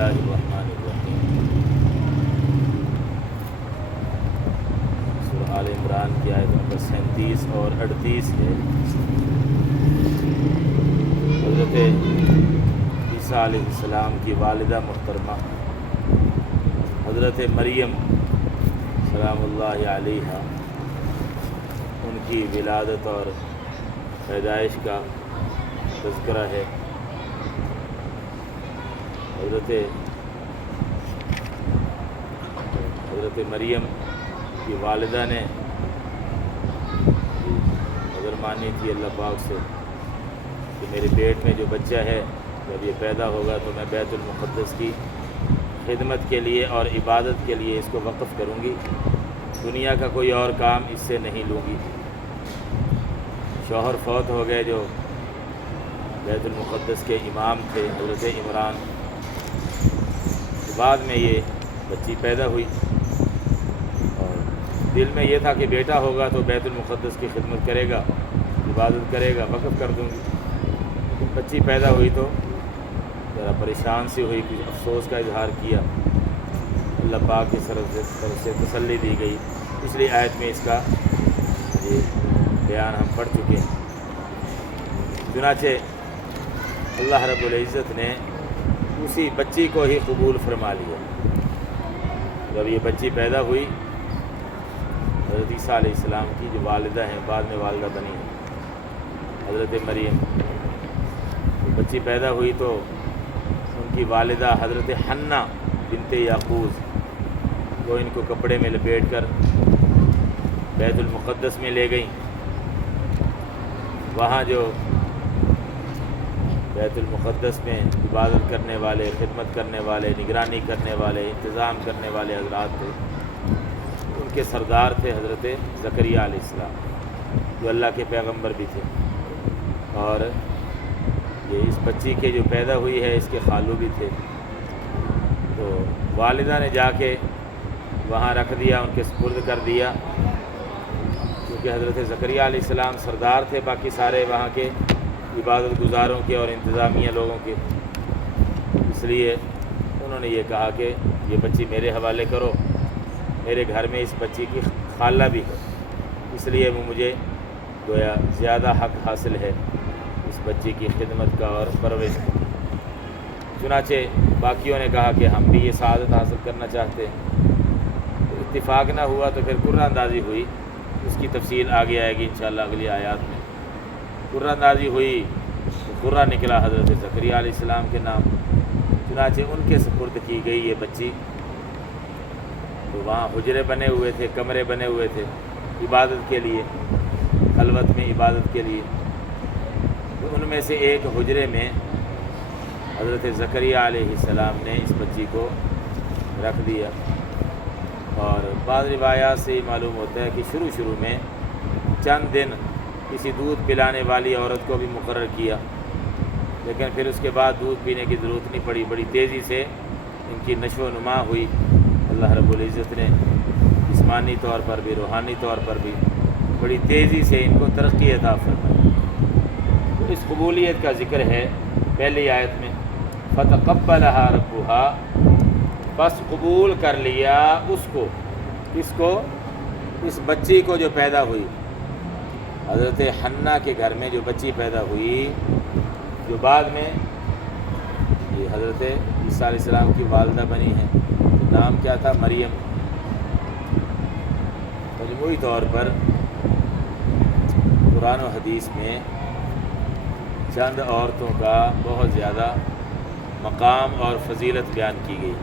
اللہ الرحمن الرحیم۔ سورہ آل عمران کی آیت نمبر 37 اور 38 ہے۔ حضرت عیسیٰ علیہ السلام کی والدہ محترمہ حضرت مریم سلام اللہ علیہا، ان کی ولادت اور پیدائش کا تذکرہ ہے۔ حضرت مریم کی والدہ نے نظر مانی تھی اللہ پاک سے کہ میرے پیٹ میں جو بچہ ہے جب یہ پیدا ہوگا تو میں بیت المقدس کی خدمت کے لیے اور عبادت کے لیے اس کو وقف کروں گی، دنیا کا کوئی اور کام اس سے نہیں لوں گی۔ شوہر فوت ہو گئے جو بیت المقدس کے امام تھے حضرت عمران، بعد میں یہ بچی پیدا ہوئی اور دل میں یہ تھا کہ بیٹا ہوگا تو بیت المقدس کی خدمت کرے گا، عبادت کرے گا، وقف کر دوں گی۔ لیکن بچی پیدا ہوئی تو ذرا پریشان سی ہوئی، کچھ افسوس کا اظہار کیا، اللہ پاک کی طرف سے تسلی دی گئی۔ پچھلی آیت میں اس کا بیان ہم پڑھ چکے ہیں۔ چنانچہ اللہ رب العزت نے اسی بچی کو ہی قبول فرما لیا۔ جب یہ بچی پیدا ہوئی، حضرت عیسیٰ علیہ السلام کی جو والدہ ہیں، بعد میں والدہ بنی ہیں حضرت مریم، بچی پیدا ہوئی تو ان کی والدہ حضرت حنہ بنت یعقوب وہ ان کو کپڑے میں لپیٹ کر بیت المقدس میں لے گئیں۔ وہاں جو بیت المقدس میں عبادت کرنے والے، خدمت کرنے والے، نگرانی کرنے والے، انتظام کرنے والے حضرات تھے، ان کے سردار تھے حضرت زکریہ علیہ السلام جو اللہ کے پیغمبر بھی تھے، اور یہ اس بچی کے جو پیدا ہوئی ہے اس کے خالو بھی تھے۔ تو والدہ نے جا کے وہاں رکھ دیا، ان کے سپرد کر دیا، کیونکہ حضرت زکریہ علیہ السلام سردار تھے باقی سارے وہاں کے عبادت گزاروں کے اور انتظامیہ لوگوں کے، اس لیے انہوں نے یہ کہا کہ یہ بچی میرے حوالے کرو، میرے گھر میں اس بچی کی خالہ بھی ہے، اس لیے وہ مجھے گویا زیادہ حق حاصل ہے اس بچی کی خدمت کا اور پرورش کا۔ چنانچہ باقیوں نے کہا کہ ہم بھی یہ سعادت حاصل کرنا چاہتے ہیں، اتفاق نہ ہوا تو پھر قرہ اندازی ہوئی، اس کی تفصیل آگے آئے گی انشاءاللہ اگلی آیات میں۔ قرہ اندازی ہوئی تو قرہ نکلا حضرت زکریہ علیہ السلام کے نام، چنانچہ ان کے سپرد کی گئی یہ بچی۔ تو وہاں حجرے بنے ہوئے تھے، کمرے بنے ہوئے تھے عبادت کے لیے، خلوت میں عبادت کے لیے، تو ان میں سے ایک حجرے میں حضرت زکریہ علیہ السلام نے اس بچی کو رکھ دیا۔ اور بعض روایات سے یہ معلوم ہوتا ہے کہ شروع میں چند دن کسی دودھ پلانے والی عورت کو بھی مقرر کیا، لیکن پھر اس کے بعد دودھ پینے کی ضرورت نہیں پڑی، بڑی تیزی سے ان کی نشو و نما ہوئی۔ اللہ رب العزت نے جسمانی طور پر بھی، روحانی طور پر بھی بڑی تیزی سے ان کو ترقی عطا فرمائی۔ تو اس قبولیت کا ذکر ہے پہلی آیت میں، فَتَقَبَّلَهَا رَبُّهَا، بس قبول کر لیا اس کو، اس کو، اس بچی کو جو پیدا ہوئی، حضرت حنہ کے گھر میں جو بچی پیدا ہوئی، جو بعد میں یہ حضرت عیسیٰ علیہ السلام کی والدہ بنی ہے، نام کیا تھا؟ مریم۔ مجموعی طور پر قرآن و حدیث میں چند عورتوں کا بہت زیادہ مقام اور فضیلت بیان کی گئی،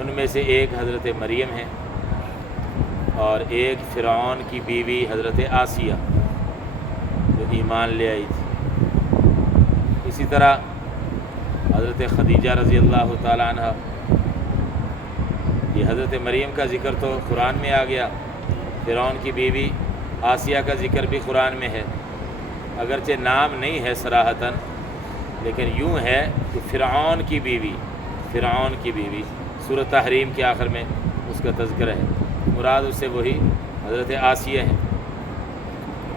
ان میں سے ایک حضرت مریم ہے اور ایک فرعون کی بیوی حضرت آسیہ جو ایمان لے آئی تھی۔ اسی طرح حضرت خدیجہ رضی اللہ تعالیٰ عنہ، یہ حضرت مریم کا ذکر تو قرآن میں آ گیا، فرعون کی بیوی آسیہ کا ذکر بھی قرآن میں ہے، اگرچہ نام نہیں ہے صراحتاً، لیکن یوں ہے کہ فرعون کی بیوی، فرعون کی بیوی سورۃ تحریم کے آخر میں اس کا تذکرہ ہے، مراد اس سے وہی حضرت آسیہ ہے،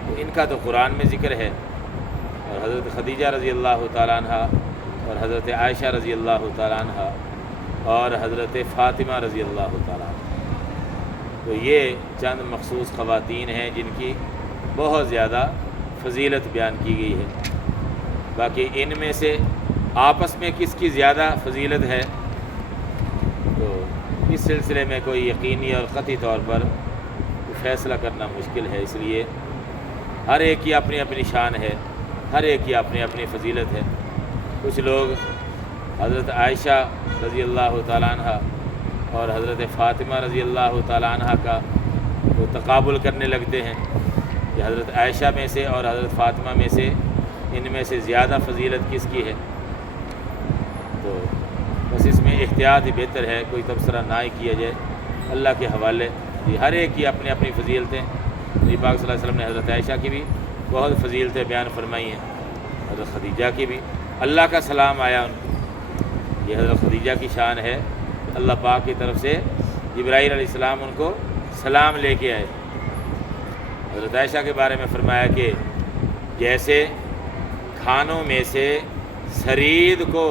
تو ان کا تو قرآن میں ذکر ہے۔ اور حضرت خدیجہ رضی اللہ تعالیٰ عنہ اور حضرت عائشہ رضی اللہ تعالیٰ عنہ اور حضرت فاطمہ رضی اللہ تعالیٰ عنہ۔ تو یہ چند مخصوص خواتین ہیں جن کی بہت زیادہ فضیلت بیان کی گئی ہے۔ باقی ان میں سے آپس میں کس کی زیادہ فضیلت ہے تو اس سلسلے میں کوئی یقینی اور قطعی طور پر فیصلہ کرنا مشکل ہے، اس لیے ہر ایک کی اپنی اپنی شان ہے، ہر ایک کی اپنی اپنی فضیلت ہے۔ کچھ لوگ حضرت عائشہ رضی اللہ تعالیٰ عنہ اور حضرت فاطمہ رضی اللہ تعالیٰ عنہ کا وہ تقابل کرنے لگتے ہیں کہ حضرت عائشہ میں سے اور حضرت فاطمہ میں سے ان میں سے زیادہ فضیلت کس کی ہے۔ تو بس اس میں احتیاط ہی بہتر ہے، کوئی تبصرہ نہ ہی کیا جائے، اللہ کے حوالے۔ ہر ایک کی اپنی اپنی فضیلتیں، نبی پاک صلی اللہ علیہ وسلم نے حضرت عائشہ کی بھی بہت فضیلتیں بیان فرمائی ہیں، حضرت خدیجہ کی بھی اللہ کا سلام آیا ان کو۔ یہ حضرت خدیجہ کی شان ہے، اللہ پاک کی طرف سے جبرائیل علیہ السلام ان کو سلام لے کے آئے۔ حضرت عائشہ کے بارے میں فرمایا کہ جیسے کھانوں میں سے سرید کو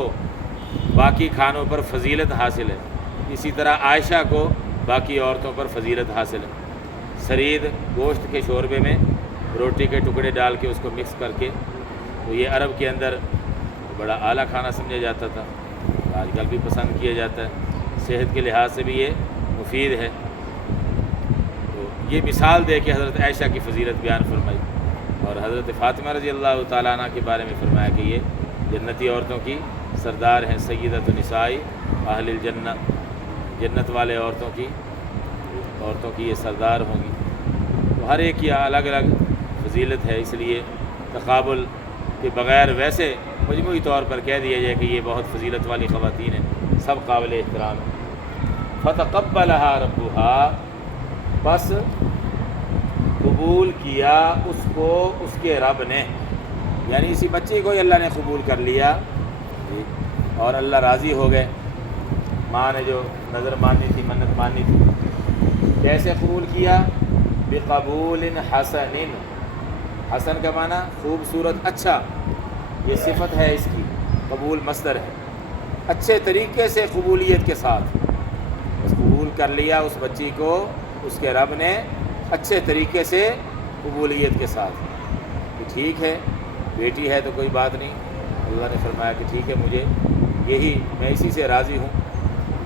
باقی کھانوں پر فضیلت حاصل ہے، اسی طرح عائشہ کو باقی عورتوں پر فضیلت حاصل ہے۔ سرید گوشت کے شوربے میں روٹی کے ٹکڑے ڈال کے اس کو مکس کر کے، تو یہ عرب کے اندر بڑا اعلیٰ کھانا سمجھا جاتا تھا، آج کل بھی پسند کیا جاتا ہے، صحت کے لحاظ سے بھی یہ مفید ہے۔ تو یہ مثال دے کے حضرت عائشہ کی فضیلت بیان فرمائی، اور حضرت فاطمہ رضی اللہ تعالیٰ عنہ کے بارے میں فرمایا کہ یہ جنتی عورتوں کی سردار ہیں، سیدۃ النساء اہل الجنہ، جنت والے عورتوں کی یہ سردار ہوں گی۔ تو ہر ایک کی الگ الگ فضیلت ہے، اس لیے تقابل کے بغیر ویسے مجموعی طور پر کہہ دیا جائے کہ یہ بہت فضیلت والی خواتین ہیں، سب قابل احترام ہیں۔ فتقبلها ربها، بس قبول کیا اس کو اس کے رب نے، یعنی اسی بچی کو ہی اللہ نے قبول کر لیا اور اللہ راضی ہو گئے۔ ماں نے جو نظر ماننی تھی، منت ماننی تھی، کیسے قبول کیا؟ بقبول حسن، حسن کا معنی خوبصورت، اچھا، یہ صفت ہے اس کی، قبول مصدر ہے، اچھے طریقے سے قبولیت کے ساتھ بس قبول کر لیا اس بچی کو اس کے رب نے اچھے طریقے سے قبولیت کے ساتھ۔ کہ ٹھیک ہے بیٹی ہے تو کوئی بات نہیں، اللہ نے فرمایا کہ ٹھیک ہے مجھے یہی، میں اسی سے راضی ہوں،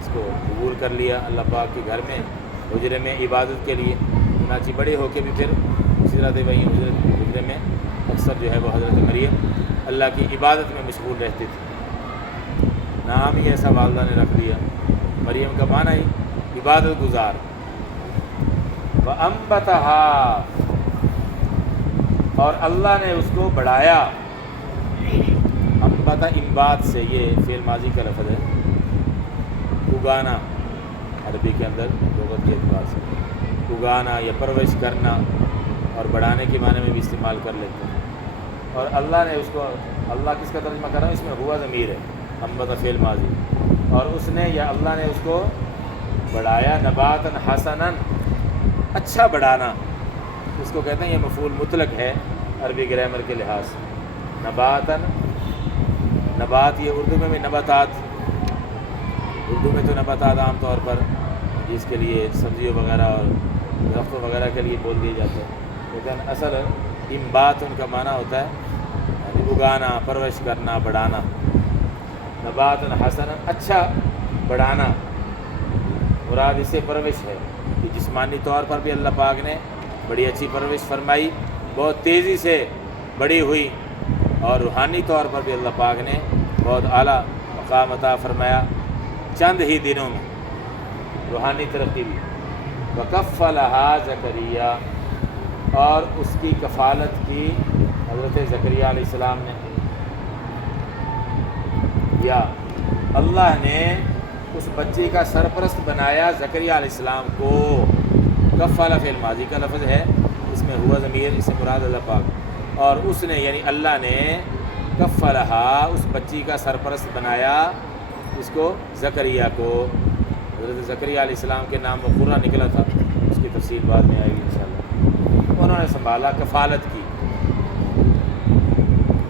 اس کو قبول کر لیا اللہ پاک کے گھر میں حجرے میں عبادت کے لیے۔ چنانچہ بڑے ہو کے بھی پھر اسی طرح سے وہیں حجرے میں اکثر جو ہے وہ حضرت مریم اللہ کی عبادت میں مشغول رہتی تھی، نام ہی ایسا والدہ نے رکھ دیا، مریم کا معنی ہی عبادت گزار۔ وَأَنبَتَهَا، اور اللہ نے اس کو بڑھایا، انبت انبات سے، یہ فعل ماضی کا لفظ ہے، اگانا، عربی کے اندر لغت کے اعتبار سے اگانا یا پرورش کرنا اور بڑھانے کے معنی میں بھی استعمال کر لیتے ہیں۔ اور اللہ نے اس کو، اللہ کس کا ترجمہ کر رہا ہوں، اس میں ہوا ضمیر ہے، انبت فعل ماضی، اور اس نے یا اللہ نے اس کو بڑھایا، نباتاً حسناً، اچھا بڑھانا، اس کو کہتے ہیں یہ مفعول مطلق ہے عربی گرامر کے لحاظ سے۔ نباتاً، نبات یہ اردو میں بھی نباتات، اردو میں تو نباتات عام طور پر جس کے لیے سبزیوں وغیرہ اور درختوں وغیرہ کے لیے بول دیے جاتے ہیں، لیکن اصل انبات ان کا معنی ہوتا ہے یعنی اگانا، پرورش کرنا، بڑھانا۔ نباتاً حسناً، اچھا بڑھانا، مراد اس سے پرورش ہے کہ جسمانی طور پر بھی اللہ پاک نے بڑی اچھی پرورش فرمائی، بہت تیزی سے بڑی ہوئی، اور روحانی طور پر بھی اللہ پاک نے بہت اعلیٰ مقام عطا فرمایا، چند ہی دنوں میں روحانی ترقی بھی۔ وَكَفَّلَهَا زکریا، اور اس کی کفالت کی حضرت زکریا علیہ السلام نے، یا اللہ نے اس بچی کا سرپرست بنایا زکریا علیہ السلام کو۔ کفالہ فعل ماضی کا لفظ ہے، اس میں ہوا ضمیر، اس سے مراد اللہ پاک، اور اس نے یعنی اللہ نے کفلہا، اس بچی کا سرپرست بنایا اس کو، زکریا کو۔ حضرت زکریا علیہ السلام کے نام مقرہ نکلا تھا، اس کی تفصیل بعد میں آئے گی انشاءاللہ۔ انہوں نے سنبھالا، کفالت کی۔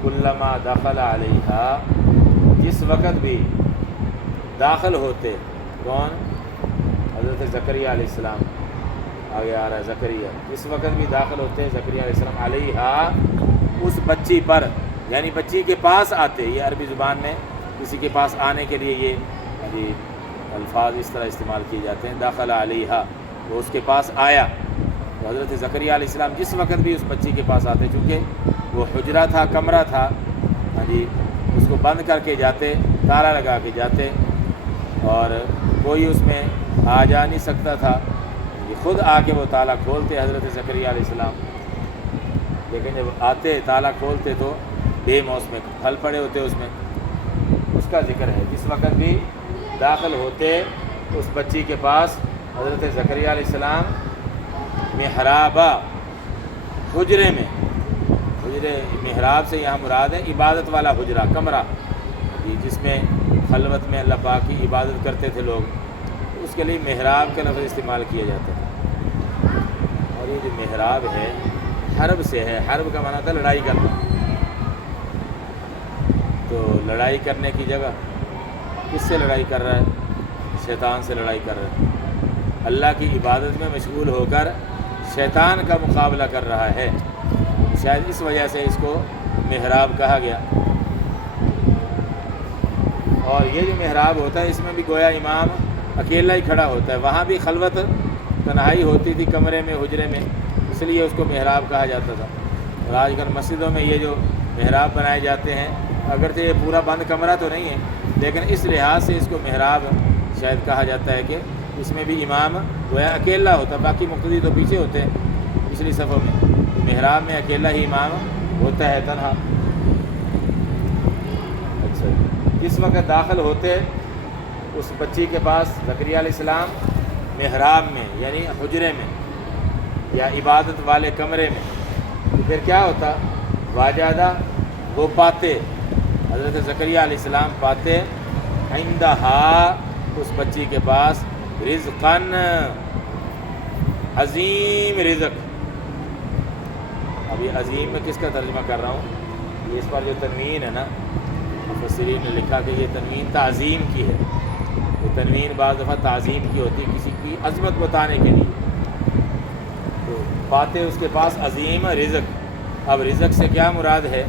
کلما دخل علیہا، جس وقت بھی داخل ہوتے، کون؟ حضرت زکریا علیہ السلام، آگے آ رہا ہے زکریا، جس وقت بھی داخل ہوتے زکریا علیہ السلام علیہا، اس بچی پر، یعنی بچی کے پاس آتے، یہ عربی زبان میں کسی کے پاس آنے کے لیے یہ الفاظ اس طرح استعمال کیے جاتے ہیں، داخل علیہا، وہ اس کے پاس آیا۔ تو حضرت زکریا علیہ السلام جس وقت بھی اس بچی کے پاس آتے، چونکہ وہ حجرہ تھا، کمرہ تھا، اس کو بند کر کے جاتے، تالا لگا کے جاتے، اور کوئی اس میں آ جا نہیں سکتا تھا، خود آ کے وہ تالا کھولتے حضرت زکریا علیہ السلام، لیکن جب آتے تالا کھولتے تو بے موسم پھل پڑے ہوتے اس میں، اس کا ذکر ہے۔ جس وقت بھی داخل ہوتے اس بچی کے پاس حضرت زکریا علیہ السلام، محرابہ، حجرے میں، حجرے محراب سے یہاں مراد ہے عبادت والا حجرہ، کمرہ، جس میں خلوت میں اللہ پاک کی عبادت کرتے تھے لوگ، اس کے لیے محراب کا لفظ استعمال کیا جاتا ہے۔ اور یہ جو محراب ہے حرب سے ہے، حرب کا معنی تھا لڑائی کرنا، تو لڑائی کرنے کی جگہ کس سے لڑائی کر رہا ہے؟ شیطان سے لڑائی کر رہا ہے، اللہ کی عبادت میں مشغول ہو کر شیطان کا مقابلہ کر رہا ہے، شاید اس وجہ سے اس کو محراب کہا گیا۔ اور یہ جو محراب ہوتا ہے اس میں بھی گویا امام اکیلا ہی کھڑا ہوتا ہے، وہاں بھی خلوت تنہائی ہوتی تھی کمرے میں، حجرے میں، اس لیے اس کو محراب کہا جاتا تھا۔ اور آج کل مسجدوں میں یہ جو محراب بنائے جاتے ہیں، اگرچہ یہ پورا بند کمرہ تو نہیں ہے، لیکن اس لحاظ سے اس کو محراب شاید کہا جاتا ہے کہ اس میں بھی امام گویا اکیلا ہوتا ہے، باقی مقتدی تو پیچھے ہوتے ہیں پچھلی صفوں میں، محراب میں اکیلا ہی امام ہوتا ہے، تنہا۔ اچھا، جس وقت داخل ہوتے اس بچی کے پاس زکریا علیہ السلام محراب میں، یعنی حجرے میں یا عبادت والے کمرے میں، تو پھر کیا ہوتا؟ واجادہ، وہ پاتے، حضرت زکریا علیہ السلام پاتے، عندہا، اس بچی کے پاس، رزقاً، عظیم رزق۔ اب یہ عظیم میں کس کا ترجمہ کر رہا ہوں؟ یہ اس پر جو تنوین ہے نا، مفسرین نے لکھا کہ یہ تنوین تعظیم کی ہے، یہ تنوین بعض دفعہ تعظیم کی ہوتی ہے، کسی کی عظمت بتانے کے لیے۔ تو پاتے اس کے پاس عظیم رزق۔ اب رزق سے کیا مراد ہے؟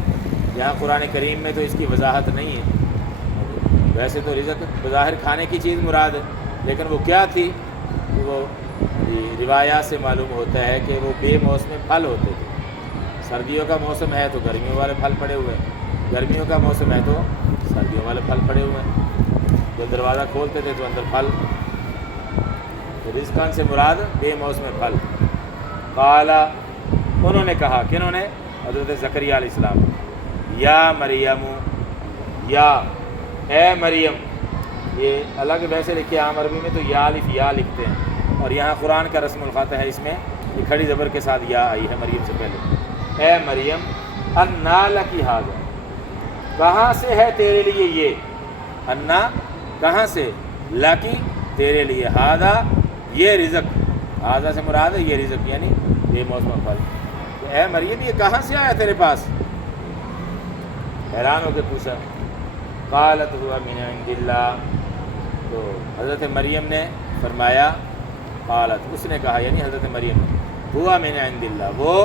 یہاں قرآن کریم میں تو اس کی وضاحت نہیں ہے، ویسے تو رزق بظاہر کھانے کی چیز مراد ہے، لیکن وہ کیا تھی؟ وہ روایات سے معلوم ہوتا ہے کہ وہ بے موسم پھل ہوتے تھے۔ سردیوں کا موسم ہے تو گرمیوں والے پھل پڑے ہوئے ہیں، گرمیوں کا موسم ہے تو سردیوں والے پھل پڑے ہوئے ہیں، جب دروازہ کھولتے تھے تو اندر پھل، تو رزقاً سے مراد بے موسم پھل۔ قال، انہوں نے کہا، کنہوں نے؟ حضرت زکریا علیہ السلام، یا مریم، یا اے مریم، یہ الگ ویسے لکھے عام عربی میں تو یا الف یا لکھتے ہیں، اور یہاں قرآن کا رسم الخط ہے، اس میں یہ کھڑی زبر کے ساتھ یا آئی ہے مریم سے پہلے۔ اے مریم، انا لکی ھذا، کہاں سے ہے تیرے لیے یہ؟ انا، کہاں سے؟ لکی، تیرے لیے، ھذا، یہ رزق، ھذا سے مراد ہے یہ رزق، یعنی بے موسم پھل۔ تو اے مریم، یہ کہاں سے آیا تیرے پاس؟ حیران ہو کے پوچھا۔ قالت ہوا من عند اللہ، تو حضرت مریم نے فرمایا، قالت، اس نے کہا، یعنی حضرت مریم نے، ہوا من عند اللہ، وہ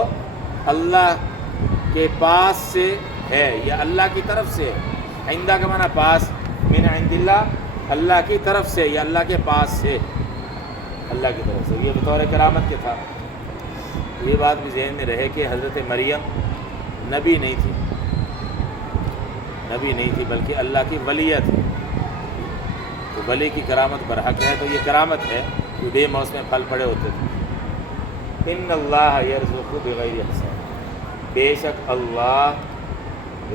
اللہ کے پاس سے ہے، یا اللہ کی طرف سے، عندہ کا معنی پاس، من عند اللہ، اللہ کی طرف سے یا اللہ کے پاس سے، اللہ کی طرف سے، یہ بطور کرامت کے تھا۔ یہ بات بھی ذہن میں رہے کہ حضرت مریم نبی نہیں تھی، نبی نہیں تھی، بلکہ اللہ کی ولیہ تھی، تو ولی کی کرامت برحق ہے، تو یہ کرامت ہے جو بے موسم پھل پڑے ہوتے تھے۔ ان اللہ یرزق بغیر حساب، بے شک اللہ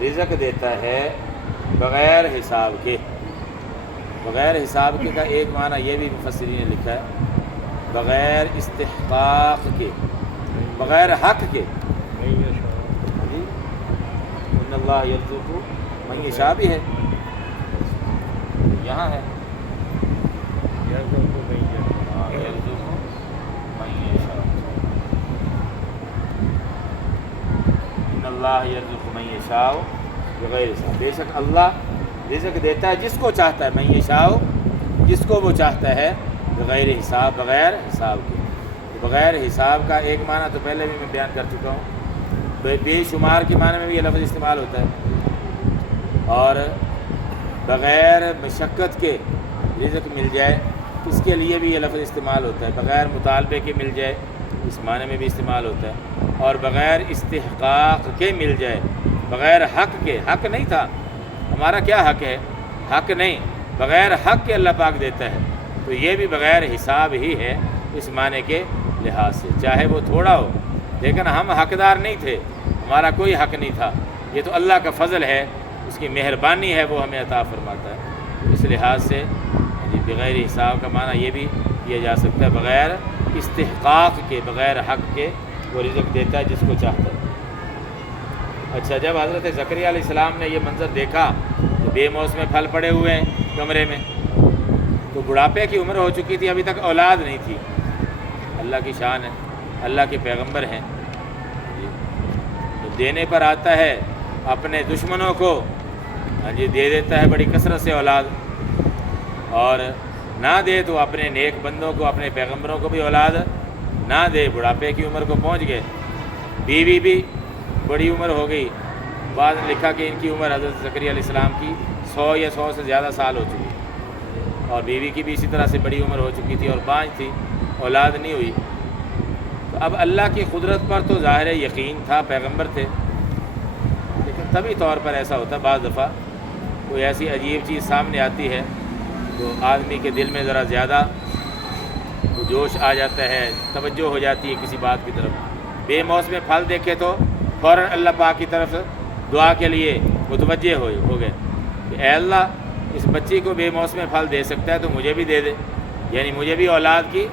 رزق دیتا ہے بغیر حساب کے۔ بغیر حساب کے کا ایک معنی یہ بھی مفسرین نے لکھا ہے، بغیر استحقاق کے، بغیر حق کے۔ جی، ان اللہ یرزق من یشاء بھی ہے، یہاں ہے یرزق من یشاء، ان اللہ یرزق من یشاء بغیر حساب، بے شک اللہ رزق دیتا ہے جس کو چاہتا ہے، میں یہ شاؤ جس کو وہ چاہتا ہے، بغیر حساب، بغیر حساب کے۔ بغیر حساب کا ایک معنی تو پہلے بھی میں بیان کر چکا ہوں، بے شمار کے معنی میں بھی یہ لفظ استعمال ہوتا ہے، اور بغیر مشقت کے رزق مل جائے اس کے لیے بھی یہ لفظ استعمال ہوتا ہے، بغیر مطالبے کے مل جائے اس معنی میں بھی استعمال ہوتا ہے، اور بغیر استحقاق کے مل جائے، بغیر حق کے، حق نہیں تھا ہمارا، کیا حق ہے؟ حق نہیں، بغیر حق کے اللہ پاک دیتا ہے، تو یہ بھی بغیر حساب ہی ہے اس معنی کے لحاظ سے، چاہے وہ تھوڑا ہو، لیکن ہم حقدار نہیں تھے، ہمارا کوئی حق نہیں تھا، یہ تو اللہ کا فضل ہے، اس کی مہربانی ہے، وہ ہمیں عطا فرماتا ہے۔ اس لحاظ سے بغیر حساب کا معنی یہ بھی کیا جا سکتا ہے، بغیر استحقاق کے، بغیر حق کے وہ رزق دیتا ہے جس کو چاہتا ہے۔ اچھا، جب حضرت زکریا علیہ السلام نے یہ منظر دیکھا کہ بے موسم پھل پڑے ہوئے ہیں کمرے میں، تو بڑھاپے کی عمر ہو چکی تھی، ابھی تک اولاد نہیں تھی، اللہ کی شان ہے، اللہ کے پیغمبر ہیں، تو دینے پر آتا ہے اپنے دشمنوں کو، دے دیتا ہے بڑی کثرت سے اولاد، اور نہ دے تو اپنے نیک بندوں کو، اپنے پیغمبروں کو بھی اولاد نہ دے، بڑھاپے کی عمر کو پہنچ گئے، بیوی بھی بڑی عمر ہو گئی، بعد میں لکھا کہ ان کی عمر حضرت زکریا علیہ السلام کی 100 یا 100 سے زیادہ سال ہو چکی، اور بیوی کی بھی اسی طرح سے بڑی عمر ہو چکی تھی اور بانجھ تھی، اولاد نہیں ہوئی۔ تو اب اللہ کی قدرت پر تو ظاہر یقین تھا، پیغمبر تھے، لیکن طبی طور پر ایسا ہوتا ہے بعض دفعہ کوئی ایسی عجیب چیز سامنے آتی ہے تو آدمی کے دل میں ذرا زیادہ جوش آ جاتا ہے، توجہ ہو جاتی ہے کسی بات کی طرف، بے موسم پھل دیکھے تو فوراً اللہ پاک کی طرف دعا کے لیے متوجہ ہو گئے کہ اے اللہ، اس بچی کو بے موسم پھل دے سکتا ہے تو مجھے بھی دے دے، یعنی مجھے بھی اولاد کی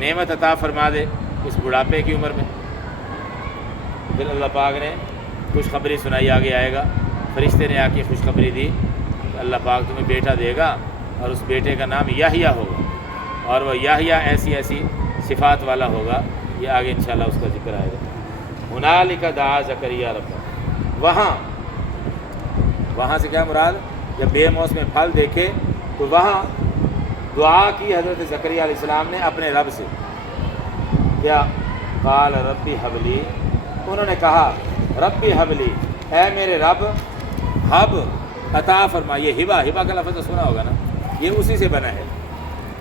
نعمت عطا فرما دے اس بڑھاپے کی عمر میں۔ پھر اللہ پاک نے خوشخبری سنائی، آگے آئے گا، فرشتے نے آ کے خوشخبری دی کہ اللہ پاک تمہیں بیٹا دے گا، اور اس بیٹے کا نام یحییٰ ہوگا، اور وہ یحییٰ ایسی ایسی صفات والا ہوگا، یہ آگے انشاءاللہ اس کا ذکر آئے گا۔ ہنالک دعا زکریا ربہ، وہاں سے کیا مراد؟ جب بے موسم پھل دیکھے تو وہاں دعا کی حضرت زکریا علیہ السلام نے اپنے رب سے، کیا؟ قال ربی حبلی، انہوں نے کہا ربی حبلی، اے میرے رب حب عطا فرما، یہ ہبہ کا لفظ تو سنا ہوگا نا، یہ اسی سے بنا ہے،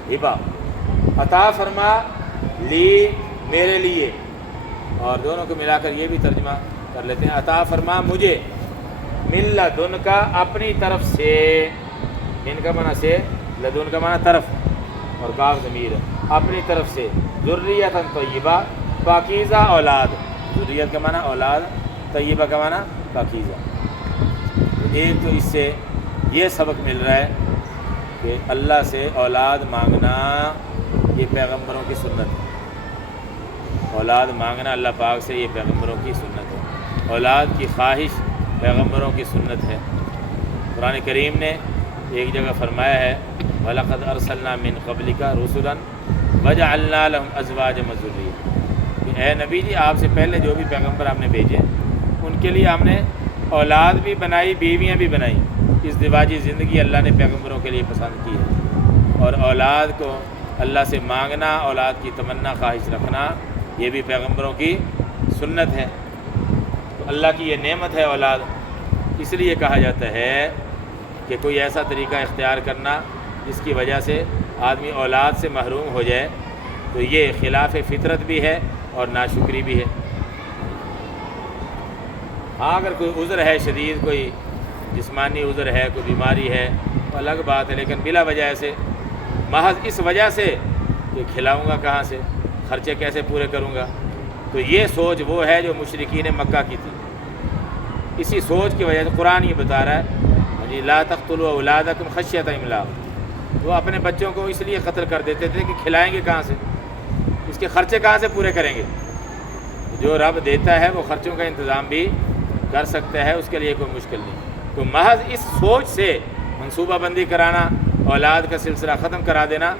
ہبہ، عطا فرما لی، میرے لیے، اور دونوں کو ملا کر یہ بھی ترجمہ کر لیتے ہیں، عطا فرما مجھے، من لدن کا، اپنی طرف سے، من کا معنی سے، لدن کا معنی طرف، اور کاف ضمیر، اپنی طرف سے، ذریۃ طیبہ، پاکیزہ اولاد، ذریت کا معنی اولاد، طیبہ کا معنی پاکیزہ۔ ایک تو اس سے یہ سبق مل رہا ہے کہ اللہ سے اولاد مانگنا یہ پیغمبروں کی سنت ہے، اولاد مانگنا اللہ پاک سے یہ پیغمبروں کی سنت ہے، اولاد کی خواہش پیغمبروں کی سنت ہے۔ قرآن کریم نے ایک جگہ فرمایا ہے وَلَقَدْ أَرْسَلْنَا مِن قَبْلِكَ رُسُلًا وَجَعَلْنَا لَهُمْ أَزْوَاجًا وَذُرِّيَّةً، کہ اے نبی جی، آپ سے پہلے جو بھی پیغمبر آپ نے بھیجے ان کے لیے ہم نے اولاد بھی بنائی، بیویاں بھی بنائی، ازدواجی زندگی اللہ نے پیغمبروں کے لیے پسند کی ہے، اور اولاد کو اللہ سے مانگنا، اولاد کی تمنا خواہش رکھنا، یہ بھی پیغمبروں کی سنت ہے۔ تو اللہ کی یہ نعمت ہے اولاد، اس لیے کہا جاتا ہے کہ کوئی ایسا طریقہ اختیار کرنا جس کی وجہ سے آدمی اولاد سے محروم ہو جائے تو یہ خلاف فطرت بھی ہے اور ناشکری بھی ہے۔ ہاں اگر کوئی عذر ہے شدید، کوئی جسمانی عذر ہے، کوئی بیماری ہے، تو الگ بات ہے، لیکن بلا وجہ سے، محض اس وجہ سے کہ کھلاؤں گا کہاں سے، خرچے کیسے پورے کروں گا، تو یہ سوچ وہ ہے جو مشرکین مکہ کی تھی۔ اسی سوچ کی وجہ سے قرآن یہ بتا رہا ہے لا تقتلوا اولادکم خشیۃ املاق، وہ اپنے بچوں کو اس لیے قتل کر دیتے تھے کہ کھلائیں گے کہاں سے، اس کے خرچے کہاں سے پورے کریں گے۔ جو رب دیتا ہے وہ خرچوں کا انتظام بھی کر سکتا ہے، اس کے لیے کوئی مشکل نہیں۔ تو محض اس سوچ سے منصوبہ بندی کرانا، اولاد کا سلسلہ ختم کرا دینا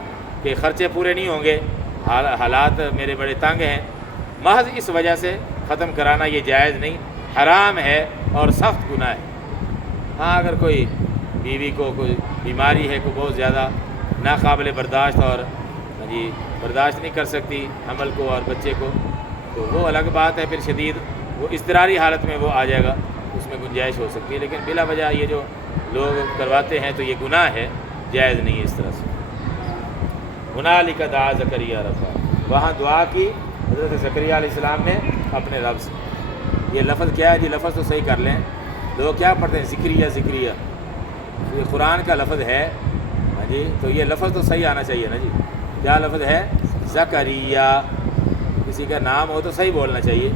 کہ خرچے پورے نہیں ہوں گے، حالات میرے بڑے تنگ ہیں، محض اس وجہ سے ختم کرانا یہ جائز نہیں، حرام ہے اور سخت گناہ ہے۔ ہاں اگر کوئی بیوی کو کوئی بیماری ہے، کوئی بہت زیادہ ناقابل برداشت اور برداشت نہیں کر سکتی حمل کو اور بچے کو، تو وہ الگ بات ہے، پھر شدید وہ اضطراری حالت میں وہ آ جائے گا، اس میں گنجائش ہو سکتی ہے، لیکن بلا وجہ یہ جو لوگ کرواتے ہیں تو یہ گناہ ہے، جائز نہیں ہے اس طرح سے۔ ہنالک دعا زکریا ربہ، وہاں دعا کی حضرت زکریا علیہ السلام نے اپنے رب سے۔ یہ لفظ کیا ہے جی؟ لفظ تو صحیح کر لیں، لوگ کیا پڑھتے ہیں ذکریہ ذکریہ، یہ قرآن کا لفظ ہے ہاں جی، تو یہ لفظ تو صحیح آنا چاہیے نا جی۔ کیا لفظ ہے؟ زکریا، کسی کا نام ہو تو صحیح بولنا چاہیے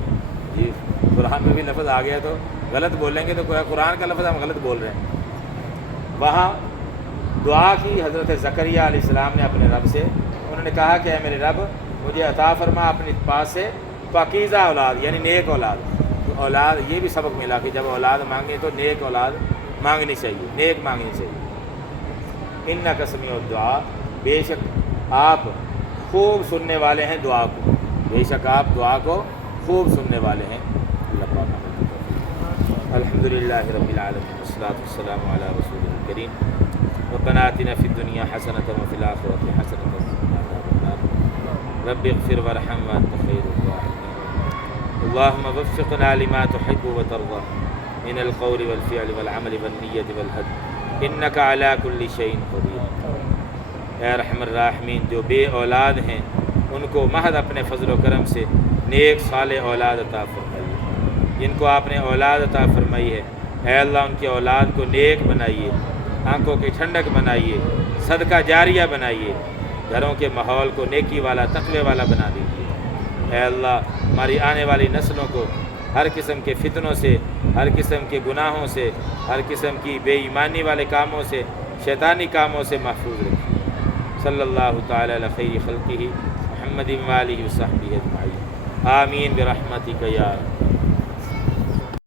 جی۔ قرآن میں بھی لفظ آ گیا تو غلط بولیں گے تو قرآن کا لفظ ہم غلط بول رہے ہیں۔ وہاں دعا کی حضرت زکریا علیہ السلام نے اپنے رب سے، انہوں نے کہا کہ اے میرے رب مجھے عطا فرما اپنے پاس سے پاکیزہ اولاد، یعنی نیک اولاد۔ تو اولاد یہ بھی سبق ملا کہ جب اولاد مانگیں تو نیک اولاد مانگنی چاہیے، نیک مانگنی چاہیے۔ انک سمیع الدعاء، بے شک آپ خوب سننے والے ہیں دعا کو، بے شک آپ دعا کو خوب سننے والے ہیں۔ اللہ پاک الحمدللہ رب العالمین والصلاۃ والسلام علی رسول الکریم۔ ربنا آتنا فی الدنیا حسنۃ وفی الآخرۃ حسنۃ وقنا عذاب النار۔ رب اغفر وارحم وانت خیر الراحمین۔ اللہم وفقنا لما تحب وترضى من القول والفعل والعمل والنیۃ والہدی انک علی کل شیء قدیر۔ اے ارحم الراحمین، جو بے اولاد ہیں ان کو محض اپنے فضل و کرم سے نیک صالح اولاد عطا فرمائیے۔ جن کو آپ نے اولاد عطا فرمائی ہے اے اللہ ان کی اولاد کو نیک بنائیے، آنکھوں کی ٹھنڈک بنائیے، صدقہ جاریہ بنائیے، گھروں کے ماحول کو نیکی والا تقوی والا بنا دیجیے۔ اے اللہ ہماری آنے والی نسلوں کو ہر قسم کے فتنوں سے، ہر قسم کے گناہوں سے، ہر قسم کی بے ایمانی والے کاموں سے، شیطانی کاموں سے محفوظ رکھیے۔ صلی اللہ تعالی علی خیر خلقہ محمد و آلہ و صحبہ اجمعین، آمین برحمتک یا